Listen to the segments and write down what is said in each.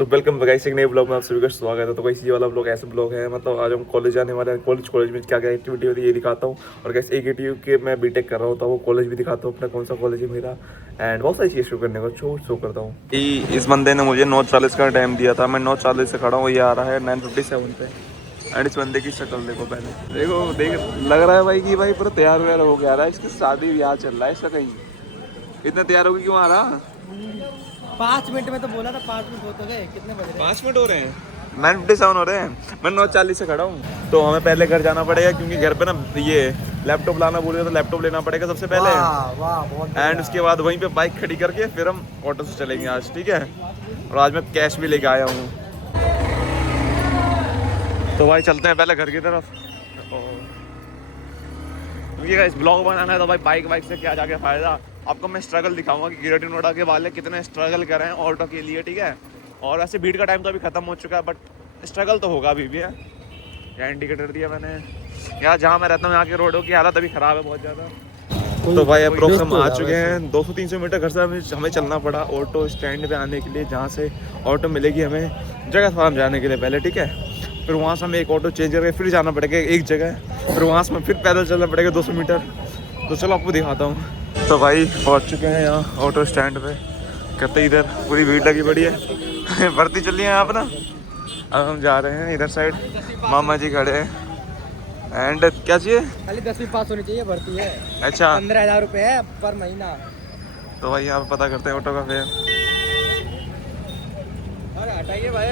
So welcome guys एक नए blog में आप सभी का स्वागत है। तो गाइस ये वाला ब्लॉग ऐसा ब्लॉग है, मतलब आज हम कॉलेज जाने वाले हैं। कॉलेज में क्या क्या एक्टिविटी होती है ये दिखाता हूँ। और गाइस एक एक्टिविटी के मैं बीटेक कर रहा हूँ तो वो कॉलेज भी दिखाता हूँ, अपना कौन सा कॉलेज है मेरा, एंड बहुत सारी चीज़ शो करने को शो करता हूँ। इस बंदे ने मुझे 9:40 का टाइम दिया था, मैं 9:40 से खड़ा हूँ, ये आ रहा है 9:57 पे। एंड इस बंदे की शक्ल देखो पहले, देखो देख लग रहा है भाई कि भाई पूरा तैयार व्यार हो गया रहा है, इसकी शादी ब्याह चल रहा है इसका। कहीं इतना तैयार होकर क्यों आ रहा? 5 मिनट में तो बोला था, 5 मिनट हो तो गए। कितने बज रहे हैं? 5 मिनट हो रहे हैं, 9:57 हो रहे हैं, मैं 9:40 से खड़ा हूँ। तो हमें पहले घर जाना पड़ेगा क्योंकि घर पे ना ये लैपटॉप लाना भूल गया, तो लैपटॉप लेना पड़ेगा सबसे पहले। वाह बहुत एंड उसके बाद वहीं पे बाइक खड़ी करके फिर हम ऑटो से चलेंगे आज, ठीक है। और आज मैं कैश भी लेके आया हूँ, तो भाई चलते हैं पहले घर की तरफ। क्योंकि इस ब्लॉग बनाना है तो भाई बाइक से क्या जाके फायदा। आपको मैं स्ट्रगल दिखाऊंगा कि गिरेटी नोडा के वाले कितने स्ट्रगल कर रहे हैं ऑटो के लिए, ठीक है। और वैसे भीड़ का टाइम तो अभी खत्म हो चुका है, बट स्ट्रगल तो होगा अभी भी है। यहाँ इंडिकेटर दिया मैंने, यहाँ जहाँ मैं रहता हूँ यहाँ की रोडों की हालत अभी ख़राब है बहुत ज़्यादा। तो भाई अप्रोक्स हम आ चुके हैं, 200-300 मीटर घर से हमें चलना पड़ा ऑटो स्टैंड पे आने के लिए, जहाँ से ऑटो मिलेगी हमें जगह फार्म जाने के लिए पहले, ठीक है। फिर वहाँ से हमें एक ऑटो चेंज करके फिर जाना पड़ेगा एक जगह, फिर वहाँ से फिर पैदल चलना पड़ेगा 200 मीटर। तो चलो आपको दिखाता हूँ। तो भाई पहुँच चुके हैं यहाँ ऑटो स्टैंड पे, कहते इधर पूरी भीड़ लगी पड़ी है भर्ती चल रही है यहाँ पर ना। अब हम जा रहे हैं इधर साइड, मामा जी खड़े हैं। एंड क्या चाहिए? खाली 10वीं पास होनी चाहिए, भर्ती है। अच्छा 15,000 रुपये है पर महीना। तो भाई यहाँ पे पता करते हैं ऑटो का फेयर। अरे हटाइए भाई,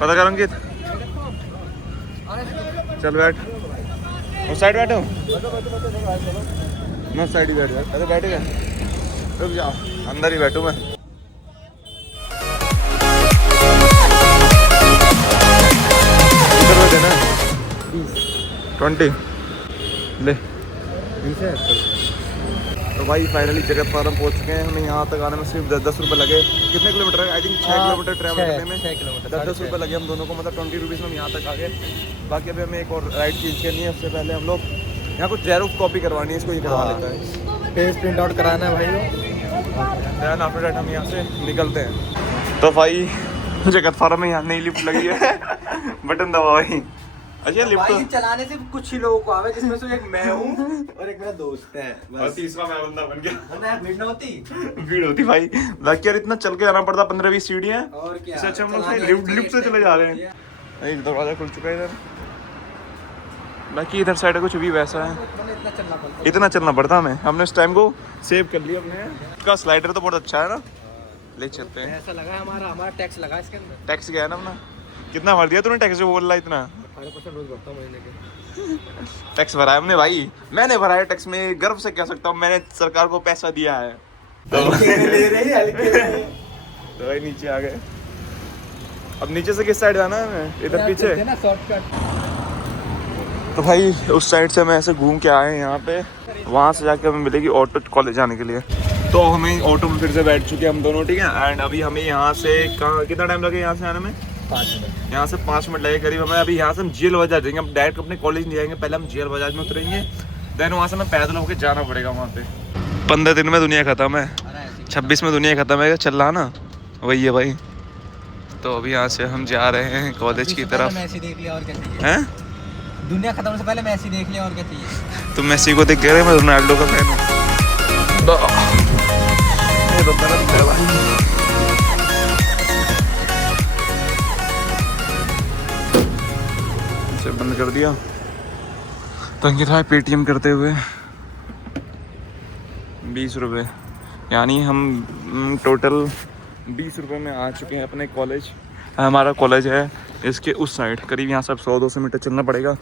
पता कर अंकित, चल बैठ उस साइड बैठो, मैं साइड ही बैठ गया। अरे बैठ गया, रुक जाओ अंदर ही बैठूँ मैं। इधर बैठे ना 20 ले। तो भाई फाइनली जगत पारम पहुंच चुके हैं। हमें यहाँ तक आने में सिर्फ 10 रुपये लगे। कितने किलोमीटर है? आई थिंक 6 किलोमीटर ट्रैवल करने में 6 किलोमीटर 10 रुपये लगे हम दोनों को, मतलब 20 रुपीज़ में हम यहाँ तक आ गए। बाकी अभी हमें एक और राइड चेंज करनी है, उससे पहले हम लोग यहाँ कुछ जेरोक्स कॉपी करवानी है, इसको ये करवा लेता है। पेज प्रिंट आउट कराना है भाई। दैन आफ्टर दैट हम यहाँ से निकलते हैं। तो भाई जगत फार्म में यहाँ नई लिफ्ट लगी है बटन दबाओ भाई। अच्छा लिफ्ट भाई चलाने से कुछ ही लोगों को आवे, जिसमें से एक मैं हूँ और एक मेरा दोस्त है, और तीसरा मैं बंदा बन गया। वरना भीड़ न होती। भीड़ होती भाई, बाकी यार इतना चल के आना पड़ता, 15-20 सीढ़ियाँ। और क्या, इससे अच्छा हम लोग लिफ्ट से चले जा रहे हैं। एक दरवाजा खुल चुका है इधर, बाकी इधर साइड कुछ भी वैसा है, इतना चलना पड़ता हमें। हमने उस टाइम को सेव कर लिया अपने। इसका स्लाइडर तो बहुत अच्छा है ना, ले चलते हैं। ऐसा लगा हमारा टैक्स लगा इसके अंदर। टैक्स गया है ना अपना, कितना भर दिया तूने टैक्स जो बोल रहा है इतना? 18% रोज भरता हूँ महीने के। टैक्स भरा है हमने भाई, मैंने भरा है टैक्स में, गर्व से कह सकता हूँ मैंने सरकार को पैसा दिया है। तो भाई नीचे आ गए। अब नीचे से किस साइड जाना है हमें? इधर पीछे ना शॉर्टकट। तो भाई उस साइड से हम ऐसे घूम के आए हैं यहाँ पे, वहाँ से जाके हमें मिलेगी ऑटो कॉलेज जाने के लिए। तो हमें ऑटो में फिर से बैठ चुके हैं हम दोनों, ठीक है। एंड अभी हमें यहाँ से कितना टाइम लगे यहाँ से आने में? 5 मिनट। यहाँ से 5 मिनट लगे करीब हमें। अभी यहाँ से हम जेल बाजार जाएंगे, हम डायरेक्ट अपने कॉलेज नहीं जाएंगे, पहले हम जेल बाजार में उतरेंगे, देन वहाँ से हमें पैदल होकर जाना पड़ेगा वहाँ पे। 15 दिन में दुनिया खत्म है, 26 में दुनिया खत्म है, चल रहा ना वही है भाई। तो अभी यहाँ से हम जा रहे हैं कॉलेज की तरफ। मैसी देख लिया और क्या चाहिए? हैं? दुनिया खत्म से पहले मैसी देख लिया और क्या चाहिए? तुम मेसी को देख रहे, मैं रोनाल्डो का फैन हूँ। बंद कर दिया। तो अंकित भाई पेटीएम करते हुए 20 रुपये, यानी हम टोटल 20 रुपये में आ चुके हैं अपने कॉलेज। हमारा कॉलेज है इसके उस साइड, करीब यहाँ से 100-200 मीटर चलना पड़ेगा।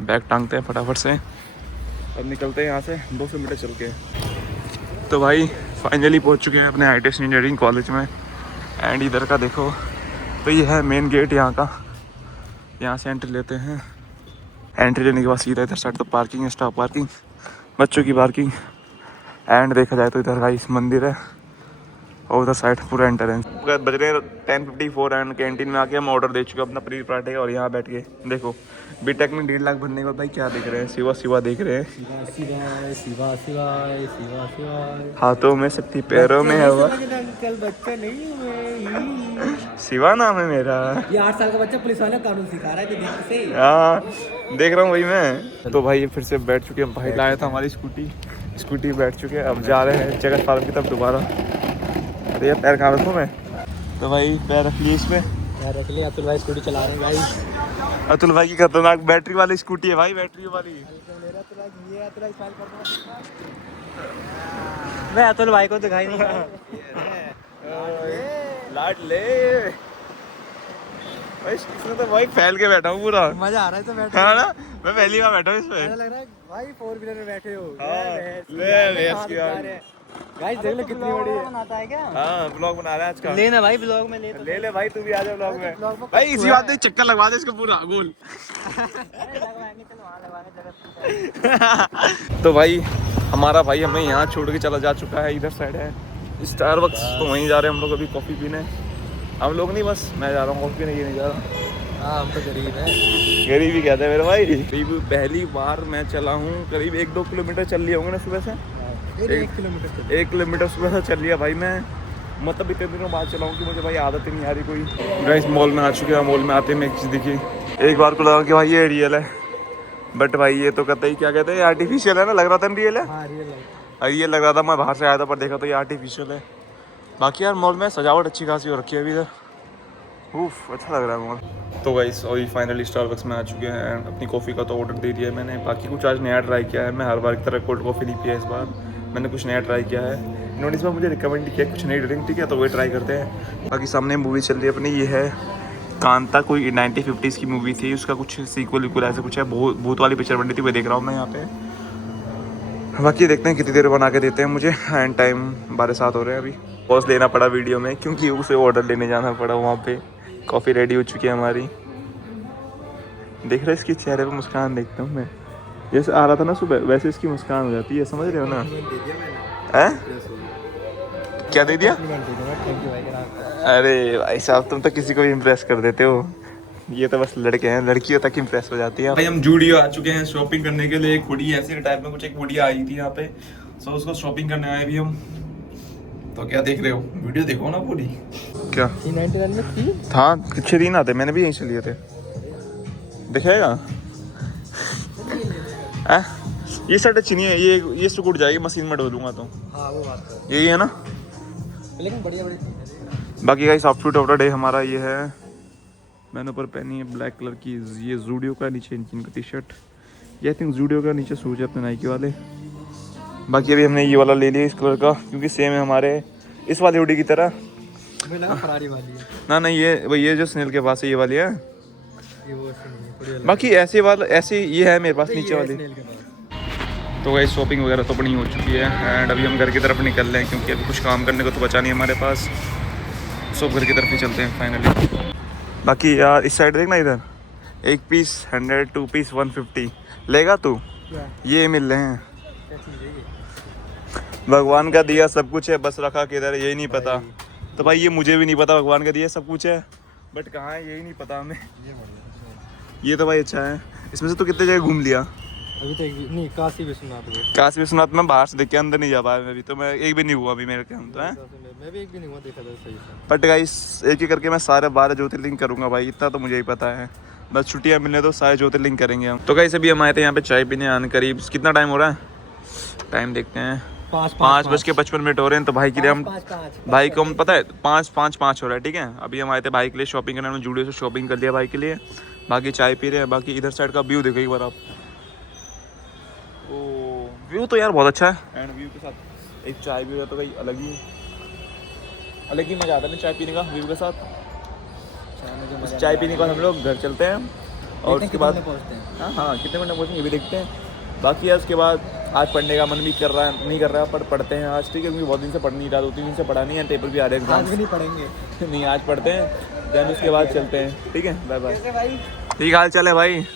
बैग टांगते हैं फटाफट से, अब निकलते हैं यहाँ से 200 मीटर चल के। तो भाई फाइनली पहुँच चुके हैं अपने ITS इंजीनियरिंग कॉलेज में। एंड इधर का देखो, तो ये है मेन गेट यहाँ का, यहाँ से एंट्री लेते हैं। एंट्री लेने के बाद सीधा इधर साइड तो पार्किंग है, स्टॉप पार्किंग, बच्चों की पार्किंग। एंड देखा जाए तो इधर का इस मंदिर है और उधर साइड पूरा एंट्रेंस। बज रहे हैं 10:54 एंड कैंटीन में आके हम ऑर्डर दे चुके हैं अपना पनीर पराठे। और यहाँ बैठ के देखो बीटेक में 1.5 लाख भरने के बाद भाई क्या देख रहे हैं, सिवा देख रहे हैं। सिवा हाथों में शक्ति पैरों में हवा। अंकल बच्चे नहीं हुए। शिवा नाम है मेरा। ये 8 साल का बच्चा पुलिस वाले कानून सिखा रहा है देख से। हाँ देख रहा हूँ वही मैं। तो भाई ये फिर से बैठ चुके हैं, भाई लाया था हमारी स्कूटी बैठ चुके हैं। अब जा रहे हैं जगत फार्म की तरफ दोबारा। अरे यार पैर कहाँ रखूँ मैं? तो भाई पैर रख लिए इसमें, यार रख लिया। अतुल भाई स्कूटी चला रहे हैं भाई। अतुल भाई की खतरनाक बैटरी वाली स्कूटी है भाई, बैटरी वाली। मैं अतुल भाई को दिखाई नहीं लाड ले भाई, इसमें तो भाई फैल के बैठा हूँ पूरा। मजा आ रहा है तो बैठ हाँ ना, मैं पहली बार बैठा हूँ इसमें। लग रहा है भाई 4 व्हीलर में बैठे हो। ले भैंस की बात। गाइस देख लो कितनी बड़ी है। बनाता है क्या? हाँ ब्लॉग बना रहा है आज का। लेना भाई ब्लॉग में ले तो ले भाई तू भी आ जा ब्लॉग में भाई। इसी बात पे चक्कर लगवा दे इसका पूरा गोल। तो भाई हमारा भाई हमें यहाँ छोड़ के चला जा चुका है, इधर साइड है स्टारबक्स। तो वहीं जा रहे हैं हम लोग अभी कॉफ़ी पीने। हम लोग नहीं, बस मैं जा रहा हूँ कॉफ़ी पीने, ये नहीं जा रहा। हाँ हम तो गरीब हैं। गरीब ही कहते हैं मेरे भाई। करीब पहली बार मैं चला हूँ, करीब 1-2 किलोमीटर चल लिए होंगे ना सुबह से। 1 किलोमीटर सुबह से चल लिया भाई मैं। मतलब इतने दिनों बाद चला हूँ कि मुझे भाई आदत ही नहीं आ रही कोई। गाइस मॉल में आ चुके हैं। मॉल में आते में एक चीज़ दिखी, एक बार को लगा कि भाई ये रियल है, बट भाई ये तो कहते ही क्या कहते हैं आर्टिफिशियल है ना। लग रहा था रियल है। हाँ रियल है। ये लग रहा था, मैं बाहर से आया था पर देखा तो ये आर्टिफिशियल है। बाकी यार मॉल में सजावट अच्छी खासी हो रखी है अभी इधर। उफ अच्छा लग रहा है मॉल। तो गाइस अभी फाइनली स्टारबक्स में आ चुके हैं एंड अपनी कॉफ़ी का तो ऑर्डर दे दिया है मैंने। बाकी कुछ आज नया ट्राई किया है। मैं हर बार की तरह कोल्ड कॉफ़ी नहीं पिया, इस बार मैंने कुछ नया ट्राई किया है। इन्होंने इस बार मुझे रिकमेंड किया कुछ नई ड्रिंक, ठीक है तो वही ट्राई करते हैं। बाकी सामने मूवी चल रही है अपनी, ये है कांता, कोई 1950s की मूवी थी, उसका कुछ सीक्वल विक्वल ऐसा कुछ है। भूत वाली पिक्चर बन रही थी, वो देख रहा हूँ मैं यहाँ पे। बाकी देखते हैं कितनी देर बना के देते हैं मुझे। एंड टाइम 12:07 हो रहे हैं अभी। पॉज लेना पड़ा वीडियो में क्योंकि उसे ऑर्डर लेने जाना पड़ा वहाँ पे। कॉफ़ी रेडी हो चुकी है हमारी। देख रहे इसके चेहरे पे मुस्कान देखता हूँ मैं। जैसे आ रहा था ना सुबह वैसे इसकी मुस्कान हो जाती है, समझ रहे हो ना? क्या दे दिया? अरे भाई साहब तुम तो किसी को भी इम्प्रेस कर देते हो। ये तो बस लड़के हैं, लड़कियों तक इम्प्रेस हो जाती है। भाई हम जूडियो आ चुके हैं शॉपिंग करने के लिए। एक हुडी ऐसे टाइप में कुछ एक हुडी आई थी यहाँ पे, सो उसको शॉपिंग करने आए भी हम। तो क्या देख रहे हो, वीडियो देखो ना पूरी। क्या 399 में थी? था, अच्छे दिन आते, मैंने भी यहीं से लिए थे। दिखेगा ये शर्ट अच्छी नहीं है, ये सुकूट जाएगी मशीन में डोलूंगा तो। हाँ वो बात है, यही है ना, लेकिन बढ़िया बढ़िया। बाकी guys outfit of the day हमारा ये है। मैंने ऊपर पहनी है ब्लैक कलर की ये जूडियो का, नीचे इनका टी शर्ट, ये आई थिंक जूडियो का, नीचे शूज है अपने नाइकी वाले। बाकी अभी हमने ये वाला ले लिया इस कलर का क्योंकि सेम है हमारे इस वाले हुडी की तरह। मुझे लगा फरारी वाली है। ना ये जो स्नेल के पास है ये वाली है। ये वो नहीं, बाकी ऐसे वाला ऐसे ये है मेरे पास नीचे वाली। तो गाइस शॉपिंग वगैरह तो अपनी हो चुकी है एंड अभी हम घर की तरफ निकल रहे हैं क्योंकि अभी कुछ काम करने को तो बचा नहीं हमारे पास। सब घर की तरफ ही चलते हैं फाइनली। बाकी यार इस साइड देखना, इधर 1 पीस 100, 2 पीस 150 लेगा तू। ये मिल रहे हैं, भगवान का दिया सब कुछ है, बस रखा किधर है यही नहीं पता। तो भाई ये मुझे भी नहीं पता, भगवान का दिया सब कुछ है बट कहाँ है यही नहीं पता हमें। ये तो भाई अच्छा है। इसमें से तो कितने जगह घूम लिया अभी तो नहीं। काशी विश्वनाथ में बाहर से देख के अंदर नहीं जा पाया मैं, अभी तो मैं एक भी नहीं हुआ अभी मेरे के हम तो है। मैं भी एक भी नहीं हुआ, देखा था सही से। बट गाइस एक ही करके मैं सारे 12 ज्योतिर्लिंग करूंगा भाई, इतना तो मुझे ही पता है। बस छुट्टियां मिलने तो सारे ज्योतिर्लिंग करेंगे हम। तो गाइस अभी हम आए थे यहाँ पे चाय पीने आने, करीब कितना टाइम हो रहा है, टाइम देखते हैं 5:55 हो रहे हैं। तो भाई के लिए हम भाई को हम पता है 5:05 हो रहा है, ठीक है। अभी हम आए थे भाई के लिए शॉपिंग करने, हमने जूडियो से शॉपिंग कर लिया भाई के लिए। बाकी चाय पी रहे हैं। बाकी इधर साइड का व्यू देखो एक बार आप, ओ व्यू तो यार बहुत अच्छा है एंड व्यू के साथ एक चाय भी हो तो भाई अलग ही मज़ा आता है ना चाय पीने का व्यू के साथ। चाय पीने के बाद हम लोग घर चलते हैं और उसके बाद हाँ कितने मिनट में पहुँचेंगे ये भी देखते हैं। बाकी यार उसके बाद आज पढ़ने का मन भी कर रहा है, नहीं कर रहा है पर पढ़ते हैं आज, ठीक है, क्योंकि बहुत दिन से पढ़ नहीं रहा, 2-3 दिन से पढ़ा नहीं है, पेपर भी आ रहे हैं, आज भी नहीं पढ़ेंगे नहीं आज पढ़ते हैं, देन उसके बाद चलते हैं, ठीक है। Bye bye. ठीक हाल चाल है भाई।